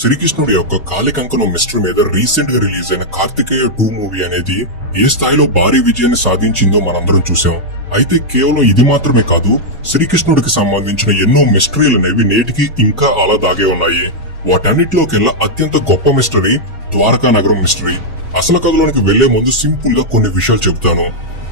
శ్రీకృష్ణుడి యొక్క కాలికంకణం మిస్టరీ మీద రీసెంట్ గా రిలీజ్ అయిన కార్తికేయ 2 మూవీ అనేది ఏ స్థాయిలో భారీ విజయాన్ని సాధించిందో మనందరం చూసాం. అయితే కేవలం ఇది మాత్రమే కాదు, శ్రీకృష్ణుడికి సంబంధించిన ఎన్నో మిస్టరీలు అనేవి నేటికి ఇంకా అలా దాగే ఉన్నాయి. వాటన్నిటిలోకెల్లా అత్యంత గొప్ప మిస్టరీ ద్వారకా నగరం మిస్టరీ. అసలు కథలోనికి వెళ్లే ముందు సింపుల్ గా కొన్ని విషయాలు చెబుతాను.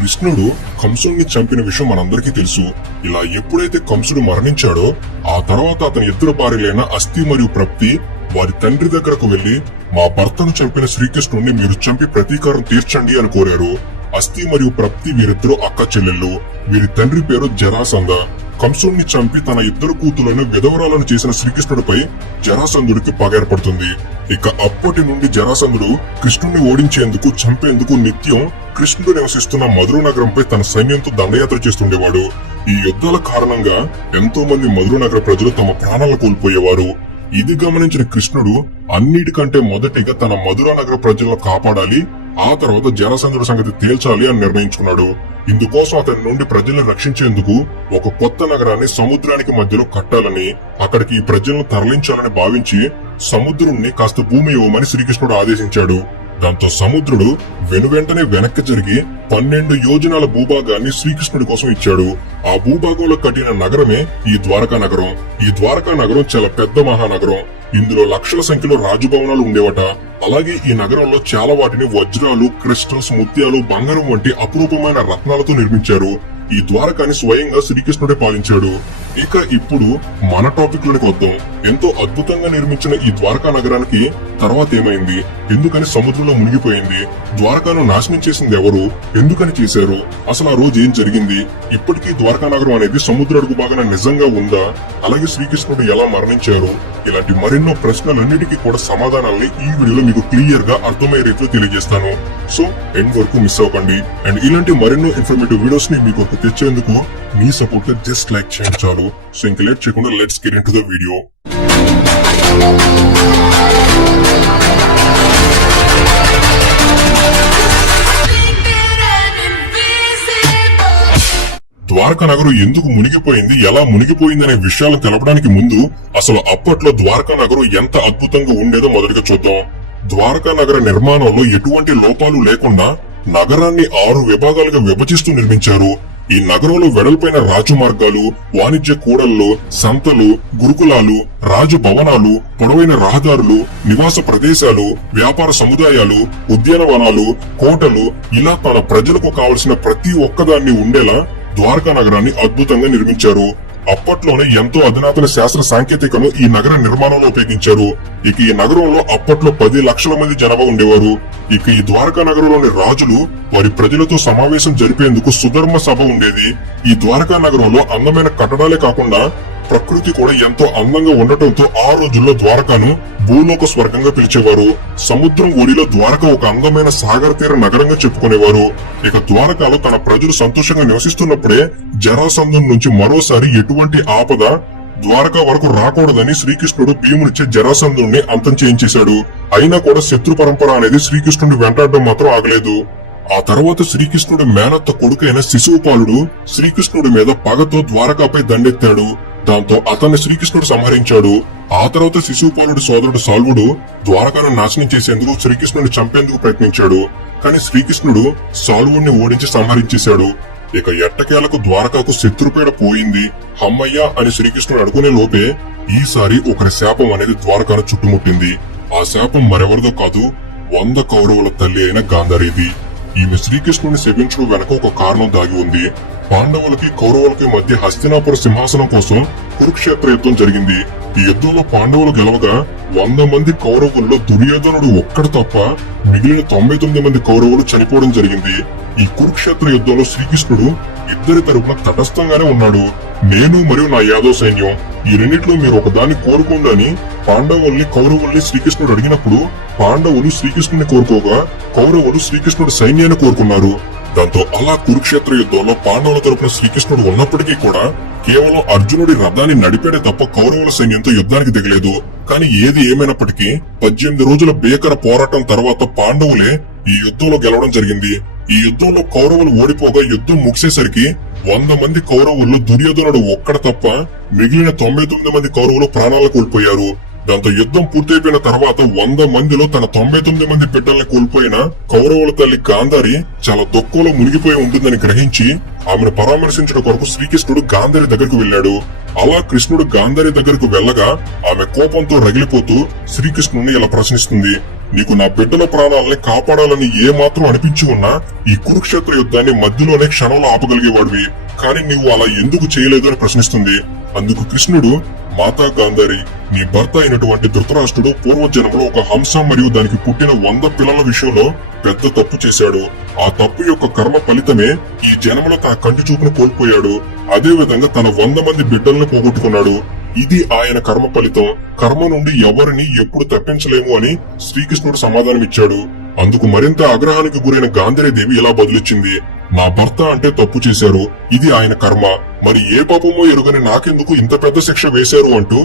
కృష్ణుడు కంసుడిని చంపిన విషయం మనందరికీ తెలుసు. ఇలా ఎప్పుడైతే కంసుడు మరణించాడో ఆ తర్వాత అతని ఇద్దరు భార్యలైన అస్థి మరియు ప్రప్తి వారి తండ్రి దగ్గరకు వెళ్లి, మా భర్తను చంపిన శ్రీకృష్ణుడిని మీరు చంపి ప్రతీకారం తీర్చండి అని కోరారు. అస్థి మరియు ప్రప్తి వీరిద్దరూ అక్క చెల్లెళ్ళు. వీరి తండ్రి పేరు జరాసంధ. కంసుడిని చంపి తన ఇద్దరు కూతులను విధవరాలను చేసిన శ్రీకృష్ణుడిపై జరాసంధుడికి పగ ఏర్పడుతుంది. ఇక అప్పటి నుండి జరాసంధుడు కృష్ణుడిని ఓడించేందుకు చంపేందుకు నిత్యం కృష్ణుడు నివసిస్తున్న మధుర నగరంపై తన సైన్యంతో దండయాత్ర చేస్తుండేవాడు. ఈ యుద్ధాల కారణంగా ఎంతో మంది మధుర నగర ప్రజలు తమ ప్రాణాలు కోల్పోయేవారు. ఇది గమనించిన కృష్ణుడు అన్నిటికంటే మొదటిగా తన మధుర నగర ప్రజలను కాపాడాలి, ఆ తర్వాత జరాసంధుడి సంగతి తేల్చాలి అని నిర్ణయించుకున్నాడు. ఇందుకోసం అతని నుండి ప్రజలను రక్షించేందుకు ఒక కొత్త నగరాన్ని సముద్రానికి మధ్యలో కట్టాలని, అక్కడికి ఈ ప్రజలను తరలించాలని భావించి సముద్రుణ్ణి కాస్త భూమి ఇవ్వమని శ్రీకృష్ణుడు ఆదేశించాడు. దాంతో సముద్రుడు వెనువెంటనే వెనక్కి జరిగి 12 యోజనాల భూభాగాన్ని శ్రీకృష్ణుడి కోసం ఇచ్చాడు. ఆ భూభాగంలో కట్టిన నగరమే ఈ ద్వారకా నగరం. ఈ ద్వారకా నగరం చాలా పెద్ద మహానగరం. ఇందులో లక్షల సంఖ్యలో రాజభవనాలు ఉండేవట. అలాగే ఈ నగరంలో చాలా వాటిని వజ్రాలు, క్రిస్టల్స్, ముత్యాలు, బంగారం వంటి అపురూపమైన రత్నాలతో నిర్మించారు. ఈ ద్వారకాని స్వయంగా శ్రీకృష్ణుడే పాలించాడు. ఇక ఇప్పుడు మన టాపిక్ లోనికి వద్దాం. ఎంతో అద్భుతంగా నిర్మించిన ఈ ద్వారకా నగరానికి తర్వాత ఏమైంది? ఎందుకని సముద్రంలో మునిగిపోయింది? ద్వారకాను నాశనం చేసింది ఎవరు? ఎందుకని చేశారు? అసలు ఆ రోజు ఏం జరిగింది? ఇప్పటికీ ద్వారకా నగరం అనేది సముద్ర అడుగు భాగాన నిజంగా ఉందా? అలాగే శ్రీకృష్ణుడు ఎలా మరణించారు? ఇలాంటి మరెన్నో ప్రశ్నలన్నిటికీ కూడా సమాధానాలని ఈ వీడియోలో మీకు క్లియర్ గా అర్థమయ్యే రీతిలో తెలియజేస్తాను. సో ఎండ్ వరకు మిస్ అవ్వకండి. అండ్ ఇలాంటి మరెన్నో ఇన్ఫర్మేటివ్ వీడియోస్ ని మీకు తెచ్చేందుకు మీ సపోర్ట్ గా జస్ట్ లైక్ చేయండి చాలు. సో ఇంక లేట్ చేయకుండా let's get into the video. Dwarka నగరం ఎందుకు మునిగిపోయింది, ఎలా మునిగిపోయింది అనే విషయాలను తెలపడానికి ముందు అసలు అప్పట్లో ద్వారకా నగరం ఎంత అద్భుతంగా ఉండేదో మొదటిగా చూద్దాం. ద్వారకా నగర నిర్మాణంలో ఎటువంటి లోపాలు లేకుండా నగరాన్ని 6 విభాగాలుగా విభజిస్తూ నిర్మించారు. ఈ నగరంలో వెడల్పైన రాజమార్గాలు, వాణిజ్య కూడళ్లు, సంతలు, గురుకులాలు, రాజు భవనాలు, పొడవైన రహదారులు, నివాస ప్రదేశాలు, వ్యాపార సముదాయాలు, ఉద్యానవనాలు, కోటలు, ఇలా తన ప్రజలకు కావలసిన ప్రతి ఒక్కదాన్ని ఉండేలా ద్వారకా నగరాన్ని అద్భుతంగా నిర్మించారు. అప్పట్లోనే ఎంతో అధునాతన శాస్త్ర సాంకేతికను ఈ నగర నిర్మాణంలో ఉపయోగించారు. ఇక ఈ నగరంలో అప్పట్లో 10 లక్షల మంది జనాభా ఉండేవారు. ఇక ఈ ద్వారకా నగరంలోని రాజులు వారి ప్రజలతో సమావేశం జరిపేందుకు సుధర్మ సభ ఉండేది. ఈ ద్వారకా నగరంలో అందమైన కట్టడాలే కాకుండా ప్రకృతి కూడా ఎంతో అందంగా ఉండటంతో ఆ రోజుల్లో ద్వారకాను భూలోక స్వర్గంగా పిలిచేవారు. సముద్రం ఒడిలో ద్వారక ఒక అందమైన సాగర తీర నగరంగా చెప్పుకునేవారు. ఇక ద్వారకాలో తన ప్రజలు సంతోషంగా నివసిస్తున్నప్పుడే జరాసంధుని నుంచి మరోసారి ఎటువంటి ఆపద ద్వారకా వరకు రాకూడదని శ్రీకృష్ణుడు భీమునిచ్చే జరాసంధుడిని అంతం చేయించేశాడు. అయినా కూడా శత్రు పరంపర అనేది శ్రీకృష్ణుడిని వెంటాడడం మాత్రం ఆగలేదు. ఆ తర్వాత శ్రీకృష్ణుడి మేనత్త కొడుకైన శిశుపాలుడు శ్రీకృష్ణుడి మీద పగతో ద్వారకాపై దండెత్తాడు. దాంతో అతన్ని శ్రీకృష్ణుడు సంహరించాడు. ఆ తర్వాత శిశుపాలుడి సోదరుడు సాల్వుడు ద్వారకాను నాశనం చేసేందుకు శ్రీకృష్ణుడిని చంపేందుకు ప్రయత్నించాడు. కానీ శ్రీకృష్ణుడు సాల్వుడిని ఓడించి సంహరించేశాడు. ఇక ఎట్టకేలకు ద్వారకాకు శత్రుపీడ పోయింది. హమ్మయ్య అని శ్రీకృష్ణుడు అనుకునే లోపే ఈసారి ఒకరి శాపం అనేది ద్వారకాను చుట్టుముట్టింది. ఆ శాపం మరెవరిదో కాదు, 100 కౌరవుల తల్లి అయిన గాంధారీది. ఈమె శ్రీకృష్ణుడిని శపించడం వెనక ఒక కారణం దాగి ఉంది. పాండవులకి కౌరవులకి మధ్య హస్తినాపుర సింహాసనం కోసం కురుక్షేత్ర యుద్ధం జరిగింది. ఈ యుద్ధంలో పాండవులు గెలవగా 100 మంది కౌరవుల్లో దుర్యోధనుడు ఒక్కడు తప్ప మిగిలిన 99 మంది కౌరవులు చనిపోవడం జరిగింది. ఈ కురుక్షేత్ర యుద్ధంలో శ్రీకృష్ణుడు ఇద్దరి తరపున తటస్థంగానే ఉన్నాడు. నేను మరియు నా యాదవ సైన్యం, ఈ రెండిట్లో మీరు ఒకదాన్ని కోరుకోండి అని పాండవుల్ని కౌరవుల్ని శ్రీకృష్ణుడు అడిగినప్పుడు పాండవులు శ్రీకృష్ణుని కోరుకోగా కౌరవులు శ్రీకృష్ణుడి సైన్యాన్ని కోరుకున్నారు. దాంతో అలా కురుక్షేత్ర యుద్ధంలో పాండవుల తరపున శ్రీకృష్ణుడు ఉన్నప్పటికీ కూడా కేవలం అర్జునుడి రథాన్ని నడిపేడే తప్ప కౌరవుల సైన్యంతో యుద్ధానికి దిగలేదు. కానీ ఏది ఏమైనప్పటికీ 18 రోజుల భీకర పోరాటం తర్వాత పాండవులే ఈ యుద్ధంలో గెలవడం జరిగింది. ఈ యుద్ధంలో కౌరవులు ఓడిపోగా యుద్ధం ముగిసేసరికి 100 మంది కౌరవుల్లో దుర్యోధనుడు ఒక్కడ తప్ప మిగిలిన 99 మంది కౌరవులు ప్రాణాలు కోల్పోయారు. దాంతో యుద్ధం పూర్తయిపోయిన తర్వాత 100 మందిలో తన 99 మంది బిడ్డల్ని కోల్పోయిన కౌరవుల తల్లి గాంధారి చాలా దుఃఖంలో మునిగిపోయి ఉంటుందని గ్రహించి ఆమెను పరామర్శించడం కొరకు శ్రీకృష్ణుడు గాంధారి దగ్గరకు వెళ్లాడు. అలా కృష్ణుడు గాంధారి దగ్గరకు వెళ్లగా ఆమె కోపంతో రగిలిపోతూ శ్రీకృష్ణుని ఇలా ప్రశ్నిస్తుంది. నీకు నా బిడ్డల ప్రాణాలని కాపాడాలని ఏ మాత్రం అనిపించి ఉన్నా ఈ కురుక్షేత్ర యుద్ధాన్ని మధ్యలోనే క్షణంలో ఆపగలిగేవాడివి, కానీ నీవు అలా ఎందుకు చేయలేదు అని ప్రశ్నిస్తుంది. అందుకు కృష్ణుడు, మాతా గాంధారి, నీ భర్త అయినటువంటి ధృతరాష్ట్రుడు పూర్వజన్మలో ఒక హంస మరియు దానికి పుట్టిన 100 పిల్లల విషయంలో పెద్ద తప్పు చేశాడు. ఆ తప్పు యొక్క కర్మ ఫలితమే ఈ జన్మలో తన కంటి చూపును కోల్పోయాడు. అదే విధంగా తన 100 మంది బిడ్డలను పోగొట్టుకున్నాడు. ఇది ఆయన కర్మ ఫలితం. కర్మ నుండి ఎవరిని ఎప్పుడు తప్పించలేము అని శ్రీకృష్ణుడు సమాధానమిచ్చాడు. అందుకు మరింత ఆగ్రహానికి గురైన గాంధారీదేవి ఇలా బదులిచ్చింది. నా భర్త అంటే తప్పు చేశారు, ఇది ఆయన కర్మ, మరి ఏ పాపమో ఎరుగని నాకెందుకు ఇంత పెద్ద శిక్ష వేశారు అంటూ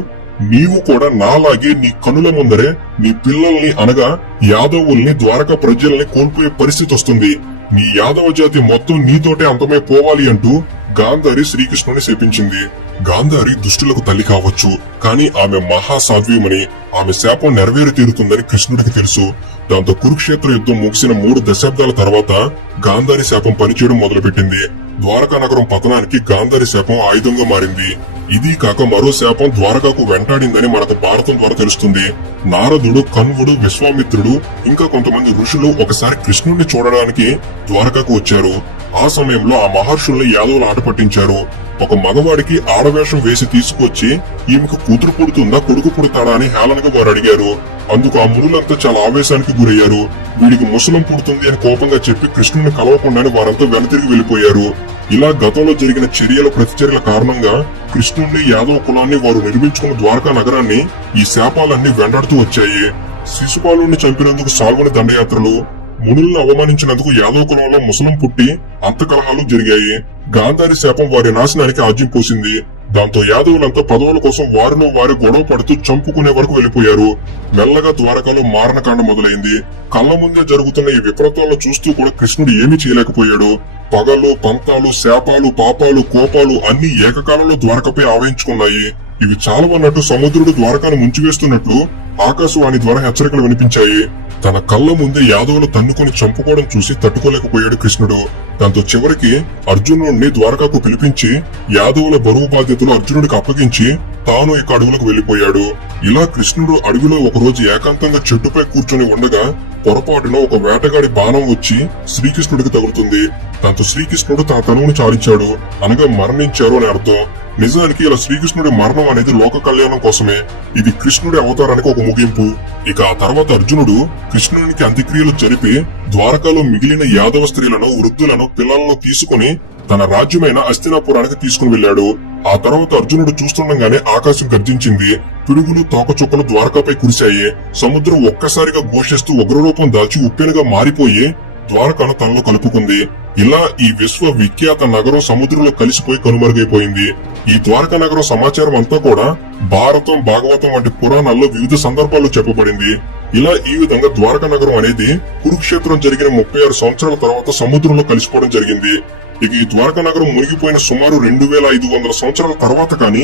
నీవు కూడా నాలాగే నీ కనుల ముందరే నీ పిల్లల్ని అనగా యాదవుల్ని ద్వారకా ప్రజల్ని కోల్పోయే పరిస్థితి వస్తుంది. నీ యాదవ జాతి మొత్తం నీతోటే అంతమై పోవాలి అంటూ గాంధారి శ్రీకృష్ణుని శపించింది. గాంధారి దుష్టులకు తల్లి కావచ్చు, కానీ ఆమె మహాసాధ్వీయమని ఆమె శాపం నెరవేరి తీరుతుందని కృష్ణుడికి తెలుసు. దాంతో కురుక్షేత్ర యుద్ధం ముగిసిన 3 దశాబ్దాల తర్వాత గాంధారి శాపం పనిచేయడం మొదలుపెట్టింది. ద్వారకా నగరం పతనానికి గాంధారి శాపం ఆయుధంగా మారింది. ఇది కాక మరో శాపం ద్వారకాకు వెంటాడిందని మనకు భారతం ద్వారా తెలుస్తుంది. నారదుడు, కన్వుడు, విశ్వామిత్రుడు ఇంకా కొంతమంది ఋషులు ఒకసారి కృష్ణుడిని చూడడానికి ద్వారకాకు వచ్చారు. ఆ సమయంలో ఆ మహర్షుల్ని యాదవులు ఆట పట్టించారు. ఒక మగవాడికి ఆడవేషం వేసి తీసుకొచ్చి ఈమెకు కూతురు పుడుతుందా కొడుకు పుడతాడా అని హేళనగా వారు అడిగారు. అందుకు ఆ మునులంతా చాలా ఆవేశానికి గురయ్యారు. వీడికి ముసలం పుడుతుంది అని కోపంగా చెప్పి కృష్ణుని కలవకుండానే వారంతా వెనతిరిగి వెళ్లిపోయారు. ఇలా గతంలో జరిగిన చర్యల ప్రతిచర్యల కారణంగా కృష్ణుణ్ణి, యాదవ కులాన్ని వారు నిర్మించుకున్న ద్వారకా నగరాన్ని ఈ శాపాలన్నీ వెంటాడుతూ వచ్చాయి. శిశుపాలుని చంపినందుకు సాల్వని దండయాత్రలు, మునులను అవమానించినందుకు యాదవ కులంలో ముసలం పుట్టి అంతకలహాలు జరిగాయి. గాంధారి శాపం వారి నాశనానికి ఆజ్యం పోసింది. దాంతో యాదవులంతా పదవుల కోసం వారిలో వారి గొడవ పడుతూ చంపుకునే వరకు వెళ్లిపోయారు. మెల్లగా ద్వారకాలో మారణకాండ మొదలైంది. కళ్ల ముందే జరుగుతున్న ఈ విపరీతాలను చూస్తూ కూడా కృష్ణుడు ఏమీ చేయలేకపోయాడు. పగలు, పంతాలు, శాపాలు, పాపాలు, కోపాలు అన్ని ఏకకాలంలో ద్వారకపై ఆవహించుకున్నాయి. ఇవి చాలవన్నట్టు సముద్రుడు ద్వారకాను ముంచివేస్తున్నట్లు ఆకాశవాణి ద్వారా హెచ్చరికలు వినిపించాయి. తన కళ్ల ముందే యాదవులు తన్నుకొని చంపుకోవడం చూసి తట్టుకోలేకపోయాడు కృష్ణుడు. దాంతో చివరికి అర్జునుడిని ద్వారకాకు పిలిపించి యాదవుల బరువు బాధ్యతలు అర్జునుడికి అప్పగించి తాను ఇక అడవులకు వెళ్లిపోయాడు. ఇలా కృష్ణుడు అడవిలో ఒకరోజు ఏకాంతంగా చెట్టుపై కూర్చొని ఉండగా పొరపాటున ఒక వేటగాడి బాణం వచ్చి శ్రీకృష్ణుడికి తగులుతుంది. దాంతో శ్రీకృష్ణుడు తన తనువును చాలించాడు, అనగా మరణించారు అని అర్థం. నిజానికి ఇలా శ్రీకృష్ణుడి మరణం అనేది లోక కళ్యాణం కోసమే. ఇది కృష్ణుడి అవతారానికి ఒక ముగింపు. ఇక ఆ తర్వాత అర్జునుడు కృష్ణునికి అంత్యక్రియలు జరిపి ద్వారకాలో మిగిలిన యాదవ స్త్రీలను, వృద్ధులను, పిల్లలను తీసుకుని తన రాజ్యమైన హస్తినాపురానికి తీసుకుని వెళ్లాడు. ఆ తర్వాత అర్జునుడు చూస్తుండగానే ఆకాశం గర్జించింది. పిడుగులు, తోకచుక్కలు ద్వారకాపై కురిశాయి. సముద్రం ఒక్కసారిగా ఘోషిస్తూ ఉగ్రరూపం దాల్చి ఉప్పెనగా మారిపోయి ద్వారకాను తనలో కలుపుకుంది. ఇలా ఈ విశ్వ విఖ్యాత నగరం సముద్రంలో కలిసిపోయి కనుమరుగైపోయింది. ఈ ద్వారకా నగరం సమాచారం అంతా కూడా భారతం, భాగవతం వంటి పురాణాల్లో వివిధ సందర్భాల్లో చెప్పబడింది. ఇలా ఈ విధంగా ద్వారకా నగరం అనేది కురుక్షేత్రం జరిగిన 36 సంవత్సరాల తర్వాత సముద్రంలో కలిసిపోవడం జరిగింది. ఇక ఈ ద్వారకా నగరం మునిగిపోయిన సుమారు 2500 సంవత్సరాల తర్వాత కానీ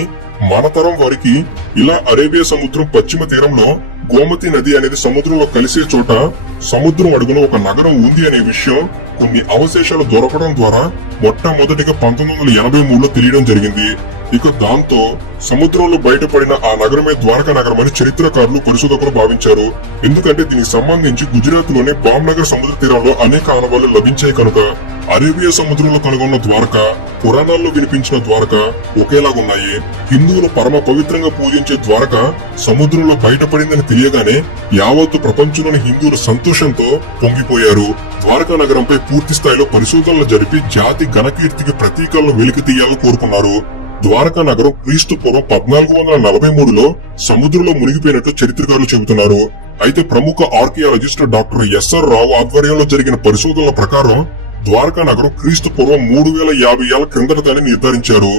మన తరం వారికి ఇలా అరేబియా సముద్రం పశ్చిమ తీరంలో గోమతి నది అనేది సముద్రంలో కలిసే చోట సముద్రం అడుగున ఒక నగరం ఉంది అనే విషయం కొన్ని అవశేషాలు దొరకడం ద్వారా మొట్టమొదటిగా 1983లో తెలియడం జరిగింది. ఇక దాంతో సముద్రంలో బయటపడిన ఆ నగరమే ద్వారకా నగరం అని చరిత్రకారులు, పరిశోధకులు భావించారు. ఎందుకంటే దీనికి సంబంధించి గుజరాత్ లోని బామ్నగర్ సముద్ర తీరంలో అనేక ఆనవాళ్లు లభించాయి కనుక. అరేబియా సముద్రంలో కనుగొన్న ద్వారక, పురాణాల్లో వినిపించిన ద్వారక ఒకేలాగున్నాయి. హిందువులు పరమ పవిత్రంగా పూజించే ద్వారక సముద్రంలో బయటపడిందని తెలియగానే యావత్తు ప్రపంచంలోని హిందువులు సంతోషంతో పొంగిపోయారు. ద్వారకా నగరంపై పూర్తి స్థాయిలో పరిశోధనలు జరిపి జాతి ఘనకీర్తికి ప్రతీకలను వెలికి తీయాలని కోరుకున్నారు. ద్వారకా నగరం క్రీస్తు పూర్వం 1443లో సముద్రంలో మునిగిపోయినట్లు చరిత్రకారులు చెబుతున్నారు. అయితే ప్రముఖ ఆర్కియాలజిస్ట్ డాక్టర్ ఎస్ఆర్ రావు ఆధ్వర్యంలో జరిగిన పరిశోధనల ప్రకారం ద్వారకా నగరం క్రీస్తు పూర్వం 3050 ఏళ్ల క్రిందటని నిర్ధారించారు.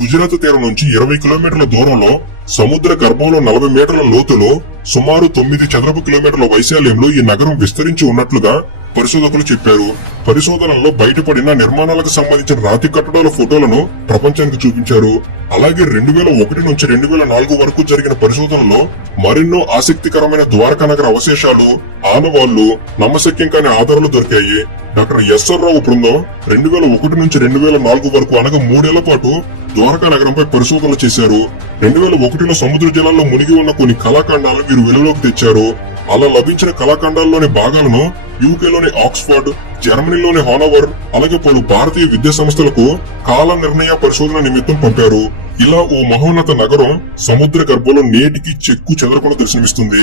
గుజరాత్ తీరం నుంచి 20 కిలోమీటర్ల దూరంలో సముద్ర గర్భంలో 40 మీటర్ల లోతులో సుమారు 9 చదరపు కిలోమీటర్ల వైశాల్యంలో ఈ నగరం విస్తరించి ఉన్నట్లుగా పరిశోధకులు చెప్పారు. పరిశోధనల్లో బయటపడిన నిర్మాణాలకు సంబంధించిన రాతి కట్టడాల ఫోటోలను ప్రపంచానికి చూపించారు. అలాగే 2001 నుంచి 2004 వరకు జరిగిన పరిశోధనలో మరెన్నో ఆసక్తికరమైన ద్వారకా నగర అవశేషాలు, ఆనవాళ్లు, నమ్మశక్యం కాని ఆధారాలు దొరికాయి. డాక్టర్ ఎస్ఆర్ రావు బృందం 2001 నుంచి 2004 వరకు అనగా 3 ఏళ్ల పాటు ద్వారకా నగరంపై పరిశోధనలు చేశారు. 2001లో సముద్ర జలాల్లో మునిగి ఉన్న కొన్ని కళాఖండాలను వీరు వెలుగులోకి తెచ్చారు. అలా లభించిన కళాఖండాల్లోని భాగాలను యూకేలోని ఆక్స్ఫర్డ్, జర్మనీలోని హానోవర్, అలాగే పలు భారతీయ విద్యా సంస్థలకు కాల నిర్ణయ పరిశోధన నిమిత్తం పంపారు. ఇలా ఓ మహోన్నత నగరం సముద్ర గర్భంలో నేటికి చెక్కు చెదరకుండా దర్శనమిస్తుంది.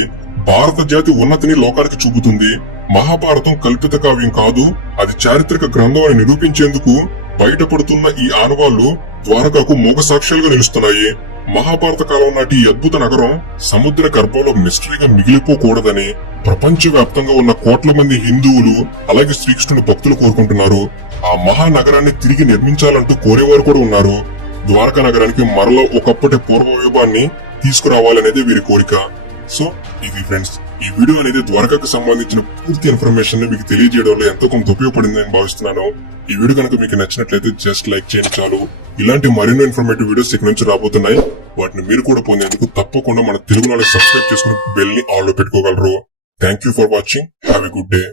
భారత జాతి ఉన్నతిని లోకానికి చూపుతుంది. మహాభారతం కల్పిత కావ్యం కాదు, అది చారిత్రక గ్రంథం అని నిరూపించేందుకు బయటపడుతున్న ఈ ఆనవాళ్లు ద్వారకాకు మోగ సాక్ష్యాలుగా నిలుస్తున్నాయి. మహాభారత కాలం నాటి ఈ అద్భుత నగరం సముద్ర గర్భంలో మిస్టరీగా మిగిలిపోకూడదని ప్రపంచ వ్యాప్తంగా ఉన్న కోట్ల మంది హిందువులు అలాగే శ్రీకృష్ణుని భక్తులు కోరుకుంటున్నారు. ఆ మహానగరాన్ని తిరిగి నిర్మించాలంటూ కోరేవారు కూడా ఉన్నారు. ద్వారకా నగరానికి మరలా ఒకప్పటి పూర్వ వైభవాన్ని తీసుకురావాలనేది వీరి కోరిక. సో ఇది ఫ్రెండ్స్, ఈ వీడియో అనేది ద్వారకాకు సంబంధించిన పూర్తి ఇన్ఫర్మేషన్ ని మీకు తెలియజేయడంలో ఎంతో కొంత ఉపయోగపడిందని భావిస్తున్నాను. ఈ వీడియో కనుక మీకు నచ్చినట్లయితే జస్ట్ లైక్ చేయండి చాలు. ఇలాంటి మరెన్నో ఇన్ఫర్మేటివ్ వీడియోస్ ఇక్కడ నుంచి రాబోతున్నాయి. వాటిని మీరు కూడా పొందేందుకు తప్పకుండా మన తెలుగు నాలెడ్జ్ సబ్స్క్రైబ్ చేసుకుని బెల్ ని ఆన్ లో పెట్టుకోగలరు. Thank you for watching. Have a good day.